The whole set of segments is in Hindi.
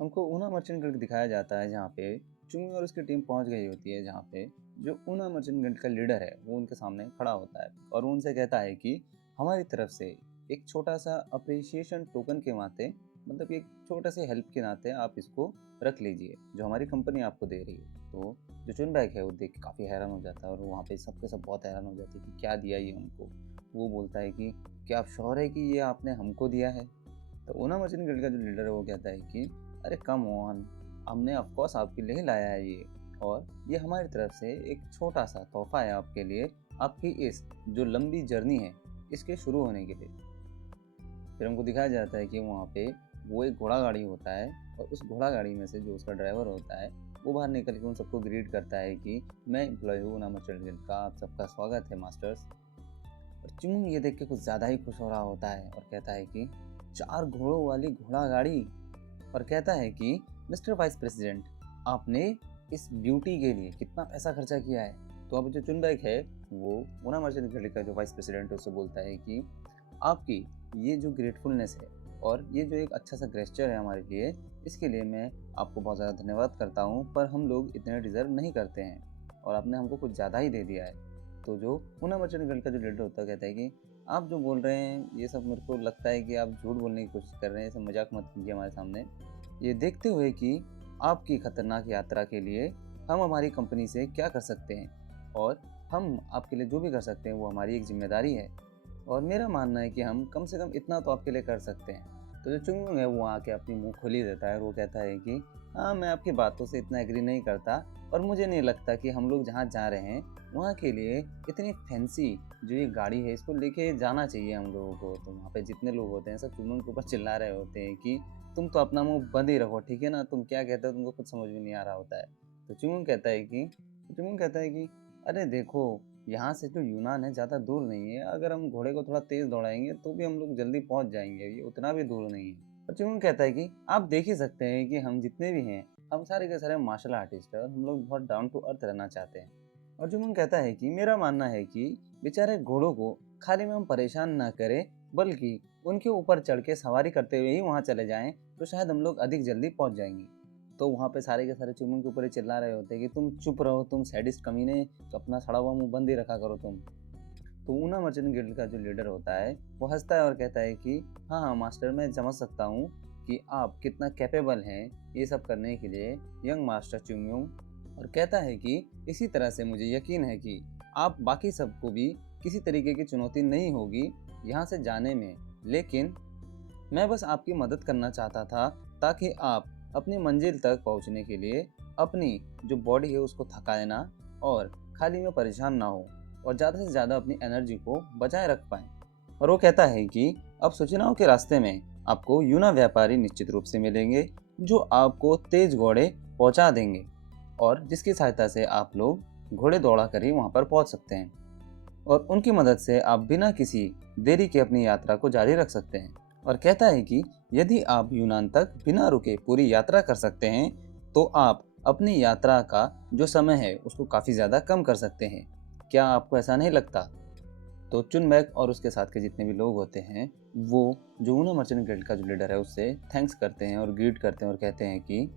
हमको ऊना मर्चेंट गिल्ड दिखाया जाता है जहाँ पे चुंगी और उसकी टीम पहुँच गई होती है, जहाँ पे जो ऊना मर्चेंट गिल्ड का लीडर है वो उनके सामने खड़ा होता है और वो उनसे कहता है कि हमारी तरफ से एक छोटा सा अप्रिसिएशन टोकन के नाते, मतलब एक छोटे से हेल्प के नाते आप इसको रख लीजिए जो हमारी कंपनी आपको दे रही है। तो जो चुनबैग है वो देख के काफ़ी हैरान हो जाता है और वहाँ पे सबके सब बहुत हैरान हो जाते हैं कि क्या दिया ये हमको। वो बोलता है कि क्या आप श्योर है कि ये आपने हमको दिया है? तो ऊना मर्चेंट गिल्ड का जो लीडर है वो कहता है कि अरे कम ऑन, हमने ऑफ कोर्स आपके लिए ही लाया है ये, और ये हमारी तरफ से एक छोटा सा तोहफा है आपके लिए, आपकी इस जो लंबी जर्नी है इसके शुरू होने के लिए। फिर हमको दिखाया जाता है कि वहाँ पे वो एक घोड़ा गाड़ी होता है और उस घोड़ा गाड़ी में से जो उसका ड्राइवर होता है वो बाहर निकल के उन सबको ग्रीट करता है कि मैं एम्प्लॉय हूँ ऊना मर्चेंट गिल्ड का, आप सबका स्वागत है मास्टर्स। और चुंग ये देख के कुछ ज़्यादा ही खुश हो रहा होता है और कहता है कि 4 घोड़ों वाली घोड़ा गाड़ी, और कहता है कि मिस्टर वाइस प्रेसिडेंट, आपने इस ब्यूटी के लिए कितना पैसा खर्चा किया है? तो अब जो चुनबैक है वो ऊना मर्चेंट गिल्ड का जो वाइस प्रेसिडेंट है उससे बोलता है कि आपकी ये जो ग्रेटफुलनेस है और ये जो एक अच्छा सा गेस्चर है हमारे लिए, इसके लिए मैं आपको बहुत ज़्यादा धन्यवाद करता हूँ, पर हम लोग इतने डिज़र्व नहीं करते हैं और आपने हमको कुछ ज़्यादा ही दे दिया है। तो जो ऊना मर्चेंट गिल्ड का जो लीडर होता है कहता है कि आप जो बोल रहे हैं ये सब मेरे को लगता है कि आप झूठ बोलने की कोशिश कर रहे हैं, ये सब मजाक मत कीजिए हमारे सामने। ये देखते हुए कि आपकी खतरनाक यात्रा के लिए हम हमारी कंपनी से क्या कर सकते हैं और हम आपके लिए जो भी कर सकते हैं वो हमारी एक जिम्मेदारी है, और मेरा मानना है कि हम कम से कम इतना तो आपके लिए कर सकते हैं। तो जो चुंगमुंग है वो आके अपनी मुंह खोली देता है और वो कहता है कि हाँ, मैं आपकी बातों से इतना एग्री नहीं करता और मुझे नहीं लगता कि हम लोग जहाँ जा रहे हैं वहाँ के लिए इतनी फैंसी जो ये गाड़ी है इसको लेके जाना चाहिए हम लोगों को। तो वहाँ पे जितने लोग होते हैं सब चुंगमुंग के ऊपर चिल्ला रहे होते हैं कि तुम तो अपना मुंह बंद ही रखो, ठीक है ना, तुम क्या कहते हो तुमको कुछ समझ में नहीं आ रहा होता है। तो चुंगमुंग कहता है कि अरे देखो, यहाँ से जो यूनान है ज़्यादा दूर नहीं है, अगर हम घोड़े को थोड़ा तेज़ दौड़ाएंगे तो भी हम लोग जल्दी पहुँच जाएंगे, ये उतना भी दूर नहीं है। और चुंगमुंग कहता है कि आप देख ही सकते हैं कि हम जितने भी हैं हम सारे के सारे मार्शल आर्टिस्ट हैं और हम लोग बहुत डाउन टू अर्थ रहना चाहते हैं। और चुंगमुंग कहता है कि मेरा मानना है कि बेचारे घोड़ों को खाली में हम परेशान ना करें, बल्कि उनके ऊपर चढ़ के सवारी करते हुए ही वहाँ चले जाएं तो शायद हम लोग अधिक जल्दी पहुँच जाएंगे। तो वहाँ पे सारे के सारे चुंगमुंग के ऊपर ही चिल्ला रहे होते हैं कि तुम चुप रहो, तुम सैडिस्ट कमीने, तो अपना सड़ा हुआ मुंह बंद ही रखा करो तुम। तो ऊना मर्चेंट गिल्ड का जो लीडर होता है वो हंसता है और कहता है कि हाँ हाँ मास्टर, मैं समझ सकता हूँ कि आप कितना कैपेबल हैं ये सब करने के लिए, यंग मास्टर चुंगमुंग। और कहता है कि इसी तरह से मुझे यकीन है कि आप बाकी सबको भी किसी तरीके की चुनौती नहीं होगी यहाँ से जाने में, लेकिन मैं बस आपकी मदद करना चाहता था ताकि आप अपनी मंजिल तक पहुंचने के लिए अपनी जो बॉडी है उसको थकाए ना और खाली में परेशान ना हो और ज़्यादा से ज़्यादा अपनी एनर्जी को बचाए रख पाएँ। और वो कहता है कि अब सूचनाओं के रास्ते में आपको यूना व्यापारी निश्चित रूप से मिलेंगे जो आपको तेज घोड़े पहुंचा देंगे और जिसकी सहायता से आप लोग घोड़े दौड़ा कर ही वहाँ पर पहुँच सकते हैं और उनकी मदद से आप बिना किसी देरी के अपनी यात्रा को जारी रख सकते हैं। और कहता है कि यदि आप यूनान तक बिना रुके पूरी यात्रा कर सकते हैं तो आप अपनी यात्रा का जो समय है उसको काफ़ी ज़्यादा कम कर सकते हैं। क्या आपको ऐसा नहीं लगता? तो चुनबैक और उसके साथ के जितने भी लोग होते हैं वो जो ऊना मर्चेंट गिल्ड का जो लीडर है उससे थैंक्स करते हैं और ग्रीट करते हैं और कहते हैं कि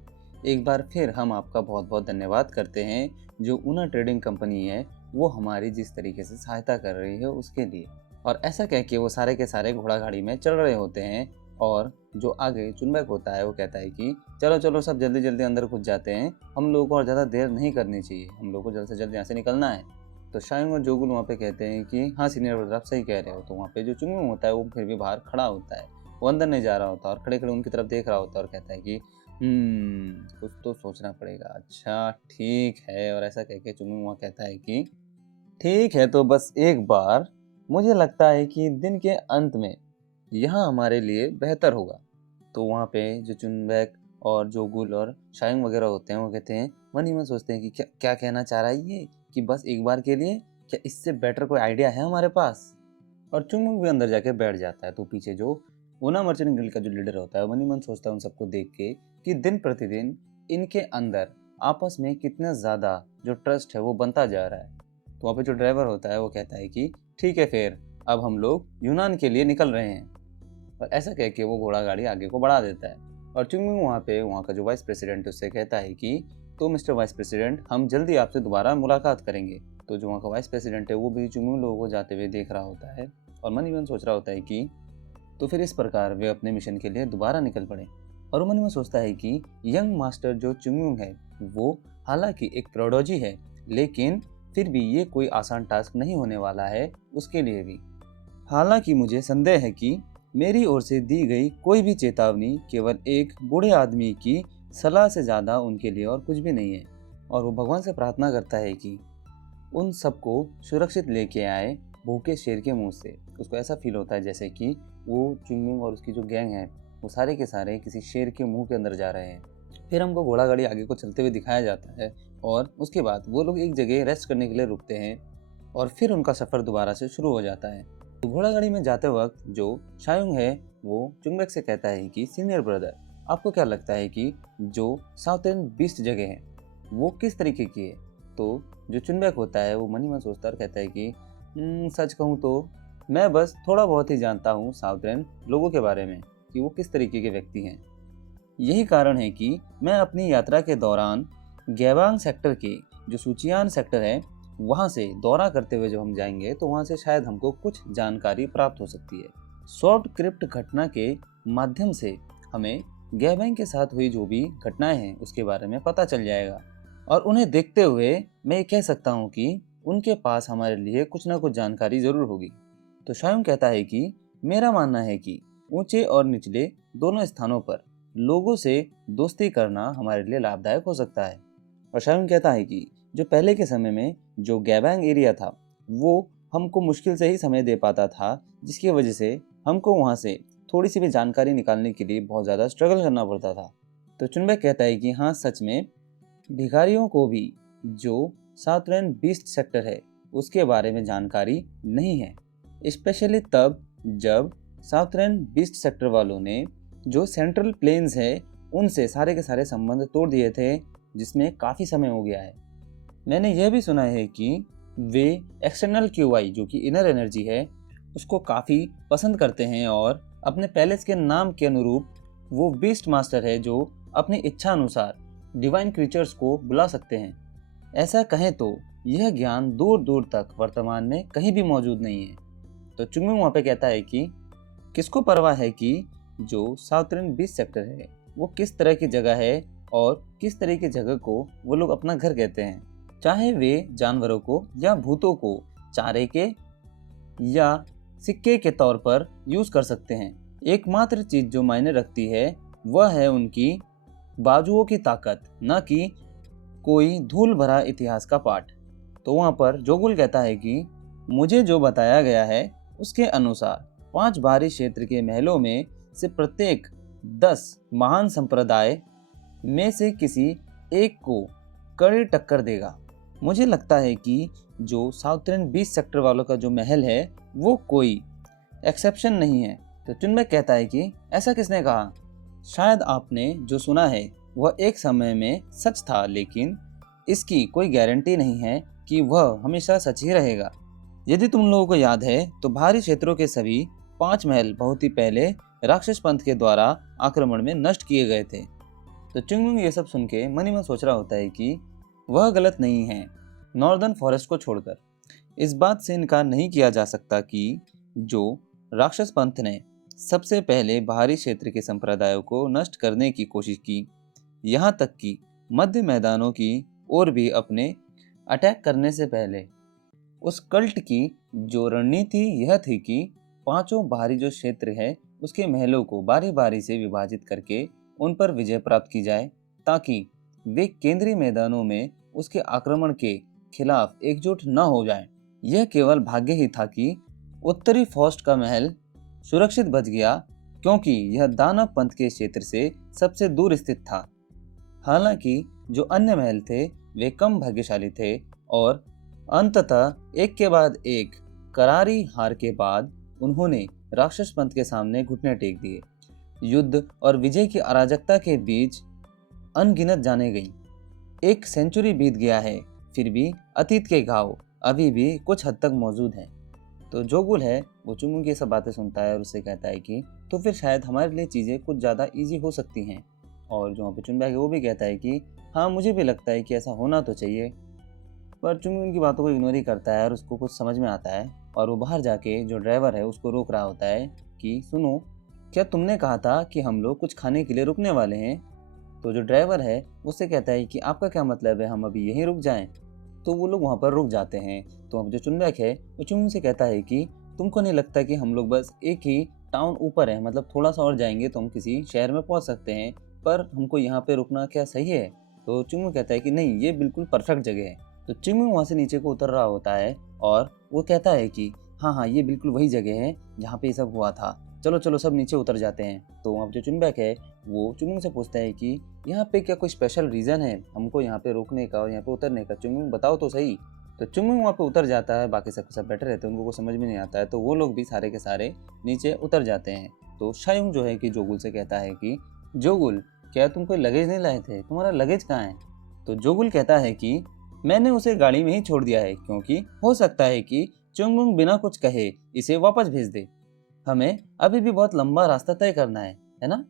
एक बार फिर हम आपका बहुत बहुत धन्यवाद करते हैं, जो ऊना ट्रेडिंग कंपनी है वो हमारी जिस तरीके से सहायता कर रही है उसके लिए। और ऐसा कह के वो सारे के सारे घोड़ा गाड़ी में चल रहे होते हैं और जो आगे चुनबैक होता है वो कहता है कि चलो चलो सब जल्दी जल्दी अंदर घुस जाते हैं, हम लोगों को और ज़्यादा देर नहीं करनी चाहिए, हम लोग को जल्द से जल्द यहाँ से निकलना है। तो शायंग और जोगुल वहाँ पे कहते हैं कि हाँ सीनियर ब्रदर आप सही कह रहे हो। तो वहाँ पे जो चुंगमुंग होता है वो फिर भी बाहर खड़ा होता है, वो अंदर नहीं जा रहा होता और खड़े खड़े उनकी तरफ देख रहा होता है और कहता है कि कुछ तो सोचना पड़ेगा, अच्छा ठीक है। और ऐसा कह के चुंगमुंग वहाँ कहता है कि ठीक है, तो बस एक बार, मुझे लगता है कि दिन के अंत में यहाँ हमारे लिए बेहतर होगा। तो वहाँ पे जो चुनबैक और जोगुल और शायंग वगैरह होते हैं वो कहते हैं, मन ही मन सोचते हैं कि क्या क्या कहना चाह रहा है ये, कि बस एक बार के लिए, क्या इससे बेटर कोई आइडिया है हमारे पास? और चुंगमुंग भी अंदर जाके बैठ जाता है। तो पीछे जो ऊना मर्चेंट गिल्ड का जो लीडर होता है मन ही मन सोचता है उन सबको देख के कि दिन प्रतिदिन इनके अंदर आपस में कितना ज़्यादा जो ट्रस्ट है वो बनता जा रहा है। तो वहाँ पे जो ड्राइवर होता है वो कहता है कि ठीक है फिर, अब हम लोग यूनान के लिए निकल रहे हैं। और ऐसा कह के वो घोड़ा गाड़ी आगे को बढ़ा देता है। और चुंगमिंग वहाँ का जो वाइस प्रेसिडेंट है उससे कहता है कि तो मिस्टर वाइस प्रेसिडेंट, हम जल्दी आपसे दोबारा मुलाकात करेंगे। तो जो वहाँ का वाइस प्रेसिडेंट है वो भी चुंगमिंग लोगों को जाते हुए देख रहा होता है और मन ही मन सोच रहा होता है कि तो फिर इस प्रकार वे अपने मिशन के लिए दोबारा निकल पड़े। और वो मन ही मन सोचता है कि यंग मास्टर जो चुंगमिंग है वो हालांकि एक प्रोडोजी है, लेकिन फिर भी ये कोई आसान टास्क नहीं होने वाला है उसके लिए भी। हालांकि मुझे संदेह है कि मेरी ओर से दी गई कोई भी चेतावनी केवल एक बूढ़े आदमी की सलाह से ज़्यादा उनके लिए और कुछ भी नहीं है। और वो भगवान से प्रार्थना करता है कि उन सबको सुरक्षित लेके आए भूखे शेर के मुंह से। उसको ऐसा फील होता है जैसे कि वो चुंगमिंग और उसकी जो गैंग है वो सारे के सारे किसी शेर के मुंह के अंदर जा रहे हैं। फिर हमको घोड़ा गाड़ी आगे को चलते हुए दिखाया जाता है और उसके बाद वो लोग एक जगह रेस्ट करने के लिए रुकते हैं और फिर उनका सफ़र दोबारा से शुरू हो जाता है। तो घोड़ा गाड़ी में जाते वक्त जो शायुंग है वो चुंगबेक से कहता है कि सीनियर ब्रदर, आपको क्या लगता है कि जो साउथर्न बीस्ट जगह है वो किस तरीके की है? तो जो चुनबेक होता है वो मन ही मन सोचता और कहता है कि सच कहूँ तो मैं बस थोड़ा बहुत ही जानता हूँ साउथर्न लोगों के बारे में कि वो किस तरीके के व्यक्ति हैं। यही कारण है कि मैं अपनी यात्रा के दौरान गैबांग सेक्टर के जो सूचियान सेक्टर है वहाँ से दौरा करते हुए जब हम जाएंगे तो वहाँ से शायद हमको कुछ जानकारी प्राप्त हो सकती है। सॉफ्ट क्रिप्ट घटना के माध्यम से हमें गैबांग के साथ हुई जो भी घटनाएं हैं उसके बारे में पता चल जाएगा और उन्हें देखते हुए मैं ये कह सकता हूँ कि उनके पास हमारे लिए कुछ ना कुछ जानकारी जरूर होगी। तो शायुंग कहता है कि मेरा मानना है कि ऊंचे और निचले दोनों स्थानों पर लोगों से दोस्ती करना हमारे लिए लाभदायक हो सकता है। और शायुंग कहता है कि जो पहले के समय में जो गैबांग एरिया था वो हमको मुश्किल से ही समय दे पाता था, जिसकी वजह से हमको वहाँ से थोड़ी सी भी जानकारी निकालने के लिए बहुत ज़्यादा स्ट्रगल करना पड़ता था। तो चुनबेक कहता है कि हाँ, सच में भिखारियों को भी जो साउथर्न बीस्ट सेक्टर है उसके बारे में जानकारी नहीं है, स्पेशली तब जब साउथर्न बीस्ट सेक्टर वालों ने जो सेंट्रल प्लेन्स है उनसे सारे के सारे संबंध तोड़ दिए थे, जिसमें काफ़ी समय हो गया है। मैंने यह भी सुना है कि वे एक्सटर्नल क्यूआई जो कि इनर एनर्जी है उसको काफ़ी पसंद करते हैं और अपने पैलेस के नाम के अनुरूप वो बीस्ट मास्टर है जो अपनी इच्छा अनुसार डिवाइन क्रीचर्स को बुला सकते हैं। ऐसा कहें तो यह ज्ञान दूर दूर तक वर्तमान में कहीं भी मौजूद नहीं है। तो चुंगमिंग वहाँ पे कहता है कि किसको परवाह है कि जो साउथर्न बीस्ट सेक्टर है वो किस तरह की जगह है और किस तरह की जगह को वो लोग अपना घर कहते हैं, चाहे वे जानवरों को या भूतों को चारे के या सिक्के के तौर पर यूज कर सकते हैं। एकमात्र चीज जो मायने रखती है वह है उनकी बाजुओं की ताकत, न कि कोई धूल भरा इतिहास का पाठ। तो वहाँ पर जोगुल कहता है कि मुझे जो बताया गया है उसके अनुसार 5 बाहरी क्षेत्र के महलों में से प्रत्येक 10 महान संप्रदाय में से किसी एक को कड़ी टक्कर देगा। मुझे लगता है कि जो साउथर्न बीस्ट सेक्टर वालों का जो महल है वो कोई एक्सेप्शन नहीं है। तो चुनबेक कहता है कि ऐसा किसने कहा? शायद आपने जो सुना है वह एक समय में सच था, लेकिन इसकी कोई गारंटी नहीं है कि वह हमेशा सच ही रहेगा। यदि तुम लोगों को याद है तो बाहरी क्षेत्रों के सभी 5 महल बहुत ही पहले राक्षस पंथ के द्वारा आक्रमण में नष्ट किए गए थे। तो चुंगमिंग ये सब सुन के मन ही मन सोच रहा होता है कि वह गलत नहीं है। नॉर्दर्न फॉरेस्ट को छोड़कर इस बात से इनकार नहीं किया जा सकता कि जो राक्षस पंथ ने सबसे पहले बाहरी क्षेत्र के संप्रदायों को नष्ट करने की कोशिश की, यहाँ तक कि मध्य मैदानों की ओर भी अपने अटैक करने से पहले उस कल्ट की जो रणनीति यह थी कि 5 बाहरी जो क्षेत्र है उसके महलों को बारी बारी से विभाजित करके उन पर विजय प्राप्त की जाए, ताकि वे केंद्रीय मैदानों में उसके आक्रमण के खिलाफ एकजुट न हो जाएं। यह केवल भाग्य ही था कि उत्तरी फॉस्ट का महल सुरक्षित बच गया, क्योंकि यह दानव पंथ के क्षेत्र से सबसे दूर स्थित था। हालांकि जो अन्य महल थे वे कम भाग्यशाली थे और अंततः एक के बाद एक करारी हार के बाद उन्होंने राक्षस पंथ के सामने घुटने टेक दिए। युद्ध और विजय की अराजकता के बीच अनगिनत जाने गई। 1 सेंचुरी बीत गया है, फिर भी अतीत के घाव अभी भी कुछ हद तक मौजूद हैं। तो जोगुल है वो चुंगमिंग की सब बातें सुनता है और उससे कहता है कि तो फिर शायद हमारे लिए चीज़ें कुछ ज़्यादा ईजी हो सकती हैं। और जो वहाँ पे चुनबैक है वो भी कहता है कि हाँ, मुझे भी लगता है कि ऐसा होना तो चाहिए। पर चुंगी उनकी बातों को इग्नोर ही करता है और उसको कुछ समझ में आता है और वो बाहर जाके जो ड्राइवर है उसको रोक रहा होता है कि सुनो, क्या तुमने कहा था कि हम लोग कुछ खाने के लिए रुकने वाले हैं? तो जो ड्राइवर है उससे कहता है कि आपका क्या मतलब है, हम अभी यहीं रुक जाएं? तो वो लोग वहाँ पर रुक जाते हैं। तो अब जो चुनबैक है वो चुंगी से कहता है कि तुमको नहीं लगता कि हम लोग बस एक ही टाउन ऊपर है, मतलब थोड़ा सा और जाएंगे तो हम किसी शहर में पहुँच सकते हैं, पर हमको यहाँ पे रुकना क्या सही है? तो चुंगी कहता है कि नहीं, ये बिल्कुल परफेक्ट जगह है। तो चिंगू वहाँ से नीचे को उतर रहा होता है और वो कहता है कि हाँ हाँ, ये बिल्कुल वही जगह है जहाँ पे ये सब हुआ था, चलो चलो सब नीचे उतर जाते हैं। तो वहाँ जो चुनबैक है वो चुंगू से पूछता है कि यहाँ पे क्या कोई स्पेशल रीज़न है हमको यहाँ पे रुकने का और यहाँ पे उतरने का? चुंगू बताओ तो सही। तो चुंगू वहाँ पे उतर जाता है, बाकी सब बैठे रहते हैं, उनको कुछ समझ में नहीं आता है, तो वो लोग भी सारे के सारे नीचे उतर जाते हैं। तो शायुंग जो है कि जोगुल से कहता है कि जोगुल, क्या तुम कोई लगेज नहीं लाए थे? तुम्हारा लगेज कहाँ है? तो जोगुल कहता है कि मैंने उसे गाड़ी में ही छोड़ दिया है, क्योंकि हो सकता है कि चुंगमुंग बिना कुछ कहे इसे वापस भेज दे। हमें अभी भी बहुत लंबा रास्ता तय करना है ना?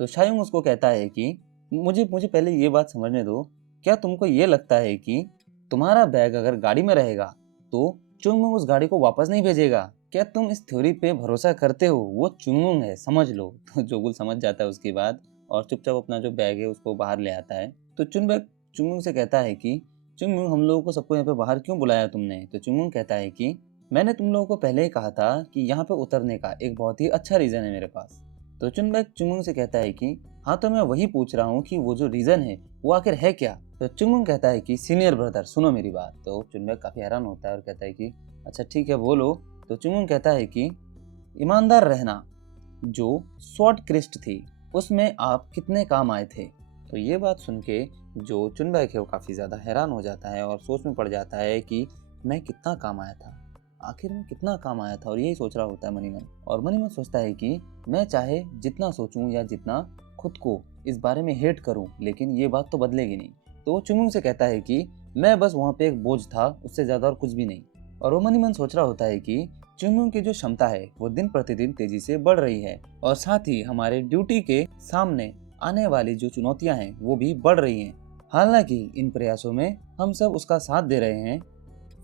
तो शायुंग उसको कहता है कि मुझे मुझे पहले ये बात समझने दो, क्या तुमको ये लगता है कि तुम्हारा बैग अगर गाड़ी में रहेगा तो चुंगमुंग उस गाड़ी को वापस नहीं भेजेगा? क्या तुम इस थ्योरी पे भरोसा करते हो? वो चुंगमुंग है, समझ लो। तो जोगुल समझ जाता है उसकी बात और चुपचाप अपना जो बैग है उसको बाहर ले आता है। तो चुंगमुंग से कहता है कि चुंगमुंग, हम लोगों को सबको यहाँ पे बाहर क्यों बुलाया तुमने? तो चुंगमुंग कहता है कि मैंने तुम लोगों को पहले ही कहा था कि यहाँ पे उतरने का एक बहुत ही अच्छा रीज़न है मेरे पास। तो चुनबैक चुंगमुंग से कहता है कि हाँ, तो मैं वही पूछ रहा हूँ कि वो जो रीज़न है वो आखिर है क्या? तो चुंगमुंग कहता है कि सीनियर ब्रदर सुनो मेरी बात। तो चुनबैक काफ़ी हैरान होता है और कहता है कि अच्छा ठीक है बोलो। तो चुंगमुंग कहता है कि ईमानदार रहना जो स्वॉर्ड क्रिस्ट थी उसमें आप कितने काम आए थे? तो ये बात सुन के जो चुनबैक है वो काफ़ी ज़्यादा हैरान हो जाता है और सोच में पड़ जाता है कि मैं कितना काम आया था, आखिर में कितना काम आया था, और यही सोच रहा होता है मनीमन। और मनीमन सोचता है कि मैं चाहे जितना सोचूं या जितना खुद को इस बारे में हेट करूं, लेकिन ये बात तो बदलेगी नहीं। तो वो चुंगमुंग से कहता है कि मैं बस वहाँ पे एक बोझ था, उससे ज़्यादा और कुछ भी नहीं। और वो मनीमन सोच रहा होता है कि चुंगमुंग की जो क्षमता है वो दिन प्रतिदिन तेजी से बढ़ रही है और साथ ही हमारे ड्यूटी के सामने आने वाली जो चुनौतियां हैं वो भी बढ़ रही हैं। हालांकि इन प्रयासों में हम सब उसका साथ दे रहे हैं,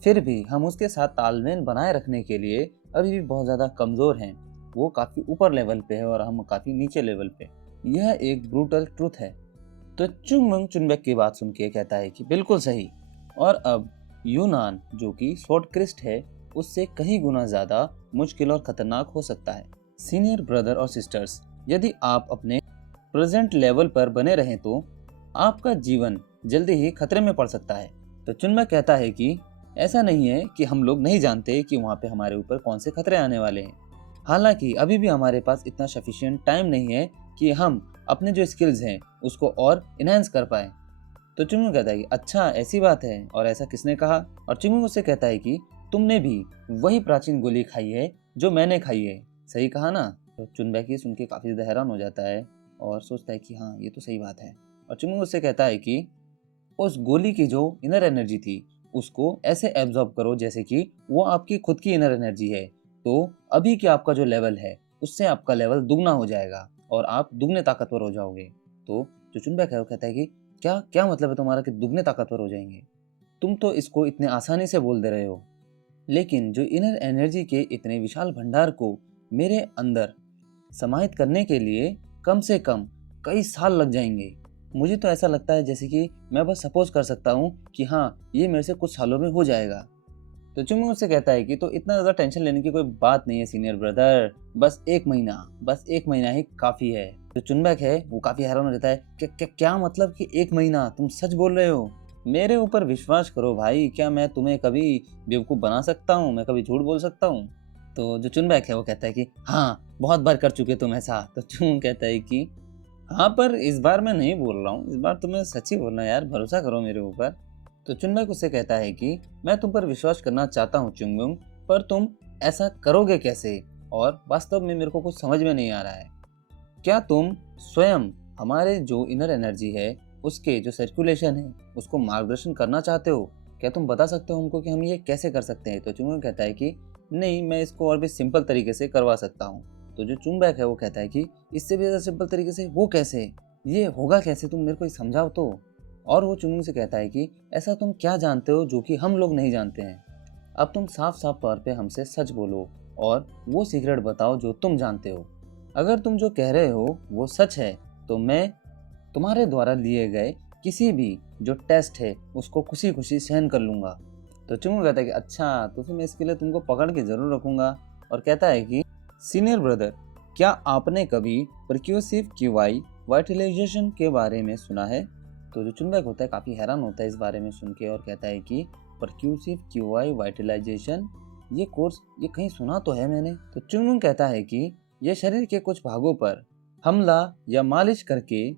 फिर भी हम उसके साथ तालमेल बनाए रखने के लिए अभी भी बहुत ज़्यादा कमज़ोर हैं। वो काफ़ी ऊपर लेवल पे है और हम काफ़ी नीचे लेवल पे। यह एक ब्रूटल ट्रूथ है। तो चुंगमुंग चुनबैक की बात सुन के कहता है कि बिल्कुल सही। और अब यूनान जो कि स्वॉर्ड क्रिस्ट है उससे कहीं गुना ज़्यादा मुश्किल और ख़तरनाक हो सकता है। सीनियर ब्रदर और सिस्टर्स, यदि आप अपने प्रेजेंट लेवल पर बने रहें तो आपका जीवन जल्दी ही खतरे में पड़ सकता है। तो चुनबैक कहता है कि ऐसा नहीं है कि हम लोग नहीं जानते कि वहाँ पे हमारे ऊपर कौन से खतरे आने वाले हैं। हालांकि अभी भी हमारे पास इतना सफिशिएंट टाइम नहीं है कि हम अपने जो स्किल्स हैं उसको और इनहेंस कर पाए। तो चुंगमुंग कहता है कि अच्छा ऐसी बात है, और ऐसा किसने कहा? और चुंगमुंग उससे कहता है कि तुमने भी वही प्राचीन गोली खाई है जो मैंने खाई है, सही कहा ना? तो चुनबैक ये सुन के काफ़ी ज़्यादा हैरान हो जाता है और सोचता है कि हाँ, ये तो सही बात है। और चुंगमुंग उससे कहता है कि उस गोली की जो इनर एनर्जी थी उसको ऐसे एब्जॉर्ब करो जैसे कि वो आपकी खुद की इनर एनर्जी है। तो अभी के आपका जो लेवल है उससे आपका लेवल दुगना हो जाएगा और आप दुगने ताकतवर हो जाओगे। तो जो चुनबैक है वो कहता है कि क्या क्या मतलब है तुम्हारा कि दुगने ताकतवर हो जाएंगे? तुम तो इसको इतने आसानी से बोल दे रहे हो, लेकिन जो इनर एनर्जी के इतने विशाल भंडार को मेरे अंदर समाहित करने के लिए कम से कम कई साल लग जाएंगे। मुझे तो ऐसा लगता है जैसे कि मैं बस सपोज कर सकता हूँ कि हाँ, ये मेरे से कुछ सालों में हो जाएगा। तो चुंगमुंग मुझसे कहता है कि तो इतना ज़्यादा टेंशन लेने की कोई बात नहीं है सीनियर ब्रदर, बस एक महीना ही काफ़ी है। तो चुनबैक है वो काफ़ी हैरान हो जाता है कि क्या मतलब कि एक महीना? तुम सच बोल रहे हो? मेरे ऊपर विश्वास करो भाई, क्या मैं तुम्हें कभी बेवकूफ़ बना सकता हूँ? मैं कभी झूठ बोल सकता हूँ? तो जो चुनबैक है वो कहता है कि हाँ, बहुत बार कर चुके तुम ऐसा। तो चुंगमुंग कहता है कि हाँ, पर इस बार मैं नहीं बोल रहा हूँ, इस बार तुम्हें सच ही बोलना यार, भरोसा करो मेरे ऊपर। तो चुनबैक उससे कहता है कि मैं तुम पर विश्वास करना चाहता हूँ चुंगमुंग, पर तुम ऐसा करोगे कैसे? और वास्तव में मेरे को कुछ समझ में नहीं आ रहा है। क्या तुम स्वयं हमारे जो इनर एनर्जी है उसके जो सर्कुलेशन है उसको मार्गदर्शन करना चाहते हो? क्या तुम बता सकते हो हमको कि हम ये कैसे कर सकते हैं? तो चुंगमुंग कहता है कि नहीं, मैं इसको और भी सिंपल तरीके से करवा सकता हूँ। तो जो चुंबक है वो कहता है कि इससे भी ज़्यादा सिंपल तरीके से वो कैसे, ये होगा कैसे, तुम मेरे को ये समझाओ तो। और वो चुंबक से कहता है कि ऐसा तुम क्या जानते हो जो कि हम लोग नहीं जानते हैं। अब तुम साफ साफ तौर पे हमसे सच बोलो और वो सीक्रेट बताओ जो तुम जानते हो। अगर तुम जो कह रहे हो वो सच है तो मैं तुम्हारे द्वारा लिए गए किसी भी जो टेस्ट है उसको खुशी खुशी सहन कर लूँगा। तो चुंगू कहता है कि अच्छा, तो फिर मैं इसके लिए तुमको पकड़ के ज़रूर रखूँगा। और कहता है कि सीनियर ब्रदर, क्या आपने कभी परक्यूसिव क्यूआई वाइटलाइजेशन के बारे में सुना है? तो जो चुंबक होता है काफ़ी हैरान होता है इस बारे में सुन के और कहता है कि परक्यूसिव क्यूआई वाइटलाइजेशन, ये कोर्स ये कहीं सुना तो है मैंने। तो चुंगमुंग कहता है कि यह शरीर के कुछ भागों पर हमला या मालिश करके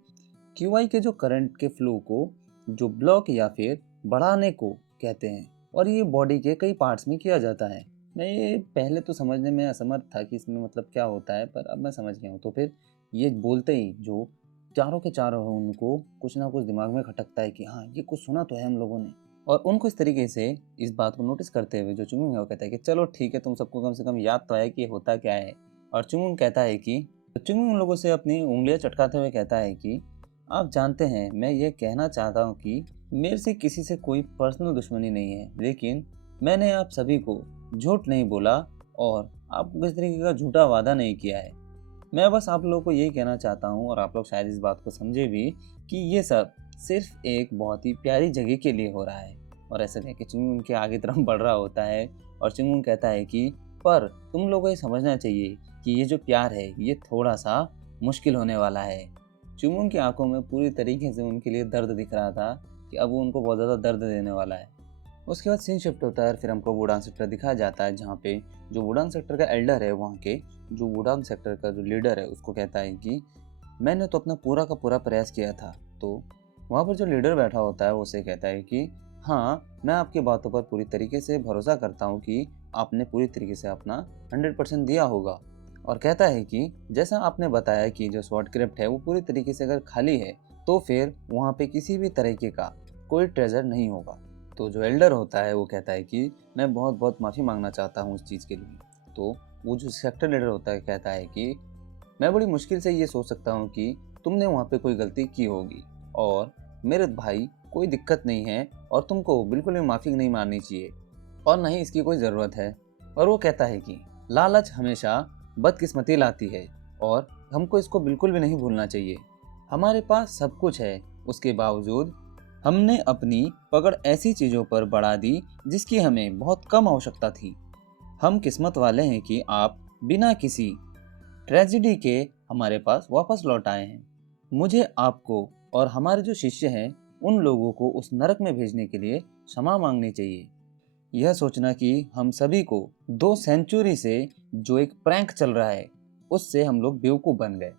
क्यूआई के जो करंट के फ्लो को जो ब्लॉक या फिर बढ़ाने को कहते हैं, और ये बॉडी के कई पार्ट्स में किया जाता है। मैं ये पहले तो समझने में असमर्थ था कि इसमें मतलब क्या होता है, पर अब मैं समझ गया हूँ। तो फिर ये बोलते ही जो चारों के चारों हैं उनको कुछ ना कुछ दिमाग में खटकता है कि हाँ, ये कुछ सुना तो है हम लोगों ने। और उनको इस तरीके से इस बात को नोटिस करते हुए जो चुंगमुंग है वो कहता है कि चलो ठीक है, तुम सबको कम से कम याद तो है कि होता क्या है। और चुंगमुंग कहता है कि चुंगमुंग लोगों से अपनी उंगलियां चटकाते हुए कहता है कि आप जानते हैं, मैं ये कहना चाहता हूँ कि मेरे से किसी से कोई पर्सनल दुश्मनी नहीं है, लेकिन मैंने आप सभी को झूठ नहीं बोला और आपको किसी तरीके का झूठा वादा नहीं किया है। मैं बस आप लोगों को यही कहना चाहता हूँ, और आप लोग शायद इस बात को समझे भी, कि ये सब सिर्फ एक बहुत ही प्यारी जगह के लिए हो रहा है। और ऐसा कह के चुंगमुंग उनके आगे तरफ बढ़ रहा होता है और चुंगमुंग कहता है कि पर तुम लोगों को ये समझना चाहिए कि ये जो प्यार है ये थोड़ा सा मुश्किल होने वाला है। चुंगमुंग की आंखों में पूरी तरीके से उनके लिए दर्द दिख रहा था कि अब वो उनको बहुत ज़्यादा दर्द देने वाला है। उसके बाद सीन शिफ्ट होता है और फिर हमको वुडांग सेक्टर दिखाया जाता है, जहाँ पे जो वुडांग सेक्टर का एल्डर है, वहाँ के जो वुडांग सेक्टर का जो लीडर है उसको कहता है कि मैंने तो अपना पूरा का पूरा प्रयास किया था। तो वहाँ पर जो लीडर बैठा होता है वो उसे कहता है कि हाँ, मैं आपकी बातों पर पूरी तरीके से भरोसा करता हूँ कि आपने पूरी तरीके से अपना 100% दिया होगा। और कहता है कि जैसा आपने बताया कि जो स्वॉर्ड क्रिप्ट है वो पूरी तरीके से अगर खाली है तो फिर वहाँ पे किसी भी तरीके का कोई ट्रेजर नहीं होगा। तो जो एल्डर होता है वो कहता है कि मैं बहुत बहुत माफ़ी मांगना चाहता हूँ इस चीज़ के लिए। तो वो जो सेक्टर लीडर होता है कहता है कि मैं बड़ी मुश्किल से ये सोच सकता हूँ कि तुमने वहाँ पे कोई गलती की होगी, और मेरे भाई कोई दिक्कत नहीं है और तुमको बिल्कुल भी माफ़ी नहीं मारनी चाहिए और ना ही इसकी कोई ज़रूरत है। और वो कहता है कि लालच हमेशा बदकिस्मती लाती है और हमको इसको बिल्कुल भी नहीं भूलना चाहिए। हमारे पास सब कुछ है, उसके बावजूद हमने अपनी पकड़ ऐसी चीज़ों पर बढ़ा दी जिसकी हमें बहुत कम आवश्यकता थी। हम किस्मत वाले हैं कि आप बिना किसी ट्रेजिडी के हमारे पास वापस लौट आए हैं। मुझे आपको और हमारे जो शिष्य हैं उन लोगों को उस नरक में भेजने के लिए क्षमा मांगनी चाहिए। यह सोचना कि हम सभी को 2 सेंचुरी से जो एक प्रैंक चल रहा है उससे हम लोग बेवकूफ़ बन गए।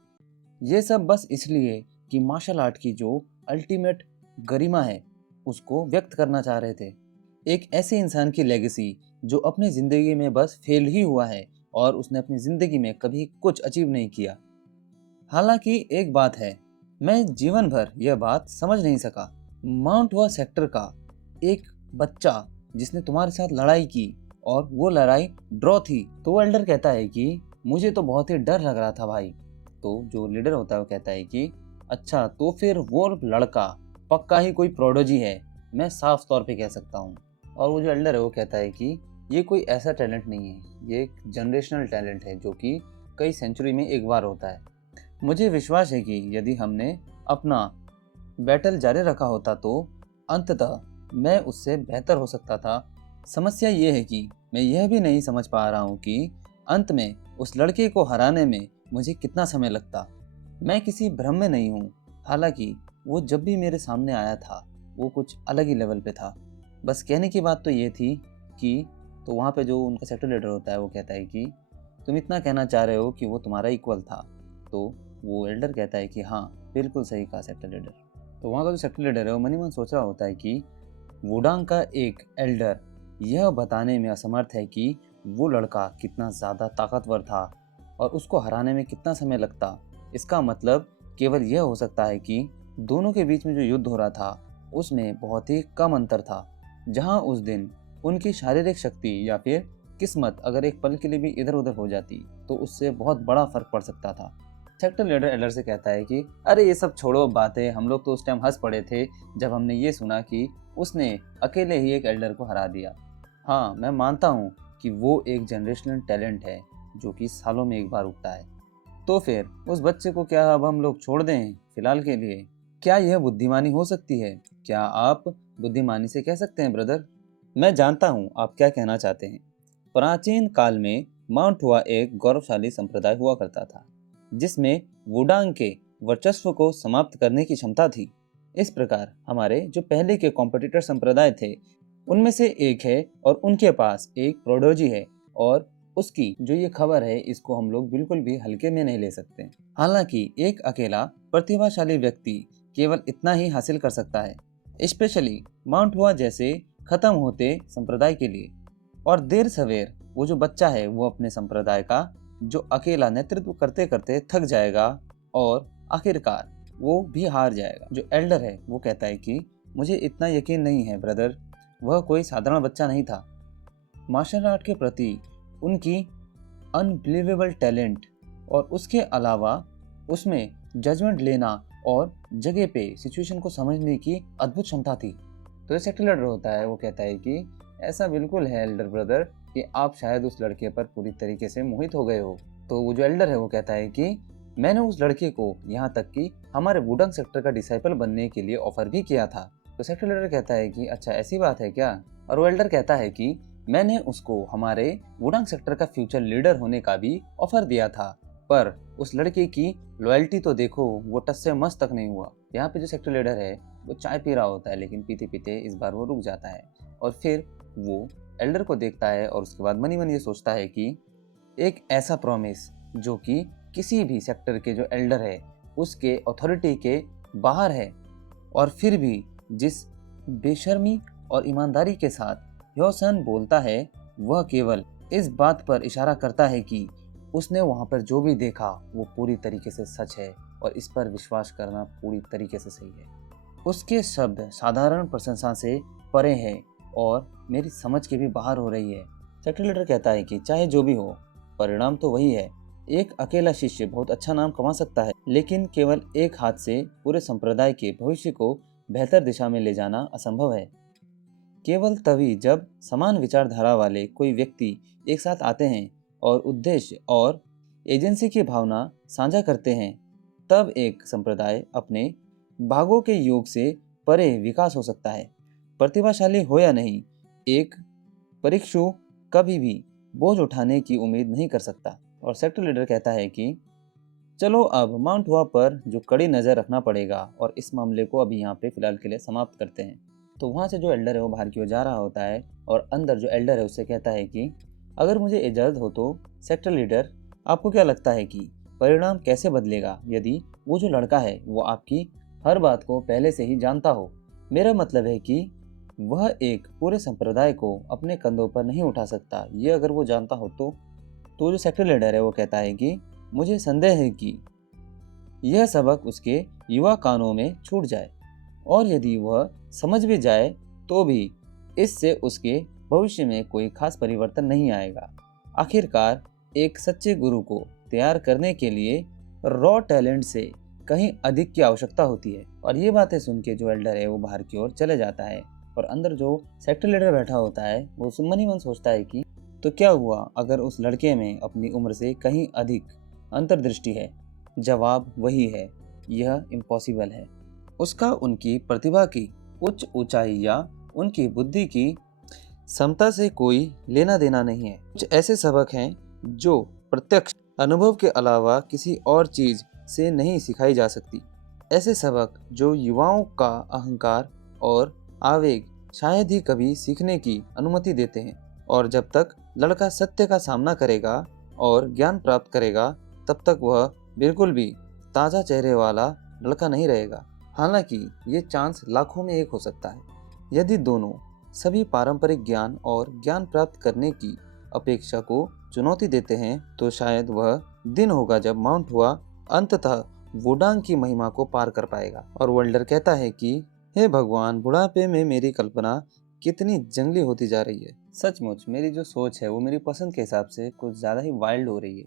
ये सब बस इसलिए कि मार्शल आर्ट की जो अल्टीमेट गरिमा है उसको व्यक्त करना चाह रहे थे। एक ऐसे इंसान की लेगेसी जो अपनी ज़िंदगी में बस फेल ही हुआ है और उसने अपनी ज़िंदगी में कभी कुछ अचीव नहीं किया। हालांकि एक बात है, मैं जीवन भर यह बात समझ नहीं सका। माउंट हुआ सेक्टर का एक बच्चा जिसने तुम्हारे साथ लड़ाई की और वो लड़ाई ड्रॉ थी। तो वो एल्डर कहता है कि मुझे तो बहुत ही डर लग रहा था भाई। तो जो लीडर होता है वो कहता है कि अच्छा, तो फिर वो लड़का पक्का ही कोई प्रोडोजी है, मैं साफ तौर पे कह सकता हूँ। और वो जो एल्डर है वो कहता है कि ये कोई ऐसा टैलेंट नहीं है, ये एक जनरेशनल टैलेंट है जो कि कई सेंचुरी में एक बार होता है। मुझे विश्वास है कि यदि हमने अपना बैटल जारी रखा होता तो अंततः मैं उससे बेहतर हो सकता था। समस्या ये है कि मैं यह भी नहीं समझ पा रहा हूँ कि अंत में उस लड़के को हराने में मुझे कितना समय लगता। मैं किसी भ्रम में नहीं हूँ। हालांकि वो जब भी मेरे सामने आया था वो कुछ अलग ही लेवल पे था। बस कहने की बात तो ये थी कि तो वहाँ पे जो उनका सेक्टर लीडर होता है वो कहता है कि तुम इतना कहना चाह रहे हो कि वो तुम्हारा इक्वल था। तो वो एल्डर कहता है कि हाँ, बिल्कुल सही कहा सेक्टर लीडर। तो वहाँ का जो सेक्टर लीडर है वो मनी मन सोच रहा होता है कि वुडांग का एक एल्डर यह बताने में असमर्थ है कि वो लड़का कितना ज़्यादा ताकतवर था और उसको हराने में कितना समय लगता। इसका मतलब केवल यह हो सकता है कि दोनों के बीच में जो युद्ध हो रहा था उसमें बहुत ही कम अंतर था। जहां उस दिन उनकी शारीरिक शक्ति या फिर किस्मत अगर एक पल के लिए भी इधर उधर हो जाती तो उससे बहुत बड़ा फर्क पड़ सकता था। सेक्टर लीडर एल्डर से कहता है कि अरे ये सब छोड़ो बातें, हम लोग तो उस टाइम हंस पड़े थे जब हमने ये सुना कि उसने अकेले ही एक एल्डर को हरा दिया। हाँ, मैं मानता हूँ कि वो एक जनरेशनल टैलेंट है जो कि सालों में एक बार उगता है। तो फिर उस बच्चे को क्या अब हम लोग छोड़ दें फिलहाल के लिए? क्या यह बुद्धिमानी हो सकती है? क्या आप बुद्धिमानी से कह सकते हैं ब्रदर? मैं जानता हूँ आप क्या कहना चाहते हैं। प्राचीन काल में माउंट हुआ एक गौरवशाली संप्रदाय हुआ करता था जिसमें वुडांग के वर्चस्व को समाप्त करने की क्षमता थी। इस प्रकार हमारे जो पहले के कॉम्पिटिटर संप्रदाय थे उनमें से एक है और उनके पास एक प्रोडोजी है, और उसकी जो ये खबर है इसको हम लोग बिल्कुल भी हल्के में नहीं ले सकते। हालांकि एक अकेला प्रतिभाशाली व्यक्ति केवल इतना ही हासिल कर सकता है, स्पेशली माउंट हुआ जैसे खत्म होते संप्रदाय के लिए। और देर सवेर वो जो बच्चा है वो अपने संप्रदाय का जो अकेला नेतृत्व करते करते थक जाएगा और आखिरकार वो भी हार जाएगा। जो एल्डर है वो कहता है कि मुझे इतना यकीन नहीं है ब्रदर, वह कोई साधारण बच्चा नहीं था। मार्शल आर्ट के प्रति उनकी अनबिलीवेबल टैलेंट और उसके अलावा उसमें जजमेंट लेना और जगह पे सिचुएशन को समझने की अद्भुत क्षमता थी। तो ये सेक्टर लीडर होता है वो कहता है कि ऐसा बिल्कुल है एल्डर ब्रदर कि आप शायद उस लड़के पर पूरी तरीके से मोहित हो गए हो। तो वो जो एल्डर है वो कहता है कि मैंने उस लड़के को यहाँ तक कि हमारे वुडन सेक्टर का डिसाइपल बनने के लिए ऑफर भी किया था। तो सेक्टर लीडर कहता है कि अच्छा ऐसी बात है क्या? और वो एल्डर कहता है कि मैंने उसको हमारे वुडांग सेक्टर का फ्यूचर लीडर होने का भी ऑफर दिया था, पर उस लड़के की लॉयल्टी तो देखो, वो टस से मस तक नहीं हुआ। यहाँ पे जो सेक्टर लीडर है वो चाय पी रहा होता है, लेकिन पीते पीते इस बार वो रुक जाता है और फिर वो एल्डर को देखता है और उसके बाद मनी मनी ये सोचता है कि एक ऐसा प्रॉमिस जो कि किसी भी सेक्टर के जो एल्डर है उसके अथॉरिटी के बाहर है, और फिर भी जिस बेशर्मी और ईमानदारी के साथ ह्योसन बोलता है वह केवल इस बात पर इशारा करता है कि उसने वहाँ पर जो भी देखा वो पूरी तरीके से सच है और इस पर विश्वास करना पूरी तरीके से सही है। उसके शब्द साधारण प्रशंसा से परे हैं और मेरी समझ के भी बाहर हो रही है। सेक्टर लीडर कहता है कि चाहे जो भी हो परिणाम तो वही है। एक अकेला शिष्य बहुत अच्छा नाम कमा सकता है, लेकिन केवल एक हाथ से पूरे संप्रदाय के भविष्य को बेहतर दिशा में ले जाना असंभव है। केवल तभी जब समान विचारधारा वाले कोई व्यक्ति एक साथ आते हैं और उद्देश्य और एजेंसी की भावना साझा करते हैं, तब एक संप्रदाय अपने भागों के योग से परे विकास हो सकता है। प्रतिभाशाली हो या नहीं, एक परीक्षु कभी भी बोझ उठाने की उम्मीद नहीं कर सकता। और सेक्टर लीडर कहता है कि चलो अब माउंट हुआ पर जो कड़ी नज़र रखना पड़ेगा और इस मामले को अभी यहाँ पे फिलहाल के लिए समाप्त करते हैं। तो वहाँ से जो एल्डर है वो बाहर की ओर जा रहा होता है और अंदर जो एल्डर है उससे कहता है कि अगर मुझे इजाज़त हो तो सेक्टर लीडर, आपको क्या लगता है कि परिणाम कैसे बदलेगा यदि वो जो लड़का है वो आपकी हर बात को पहले से ही जानता हो? मेरा मतलब है कि वह एक पूरे संप्रदाय को अपने कंधों पर नहीं उठा सकता, ये अगर वो जानता हो तो जो सेक्टर लीडर है वो कहता है कि मुझे संदेह है कि यह सबक उसके युवा कानों में छूट जाए, और यदि वह समझ भी जाए तो भी इससे उसके भविष्य में कोई खास परिवर्तन नहीं आएगा। आखिरकार एक सच्चे गुरु को तैयार करने के लिए रॉ टैलेंट से कहीं अधिक की आवश्यकता होती है। और ये बातें सुन के जो एल्डर है वो बाहर की ओर चले जाता है और अंदर जो सेक्टर लीडर बैठा होता है वो मन ही मन सोचता है कि तो क्या हुआ अगर उस लड़के में अपनी उम्र से कहीं अधिक अंतर्दृष्टि है? जवाब वही है, यह इम्पॉसिबल है। उसका उनकी प्रतिभा की उच्च ऊंचाई या उनकी बुद्धि की क्षमता से कोई लेना देना नहीं है। कुछ ऐसे सबक हैं जो प्रत्यक्ष अनुभव के अलावा किसी और चीज से नहीं सिखाई जा सकती। ऐसे सबक जो युवाओं का अहंकार और आवेग शायद ही कभी सीखने की अनुमति देते हैं। और जब तक लड़का सत्य का सामना करेगा और ज्ञान प्राप्त करेगा तब तक वह बिल्कुल भी ताज़ा चेहरे वाला लड़का नहीं रहेगा। हालांकि ये चांस लाखों में एक हो सकता है। यदि दोनों सभी पारंपरिक ज्ञान और ज्ञान प्राप्त करने की अपेक्षा को चुनौती देते हैं तो शायद वह दिन होगा जब माउंट हुआ अंततः वुडांग की महिमा को पार कर पाएगा। और वर्ल्डर कहता है कि हे भगवान, बुढ़ापे में मेरी कल्पना कितनी जंगली होती जा रही है। सचमुच मेरी जो सोच है वो मेरी पसंद के हिसाब से कुछ ज़्यादा ही वाइल्ड हो रही है।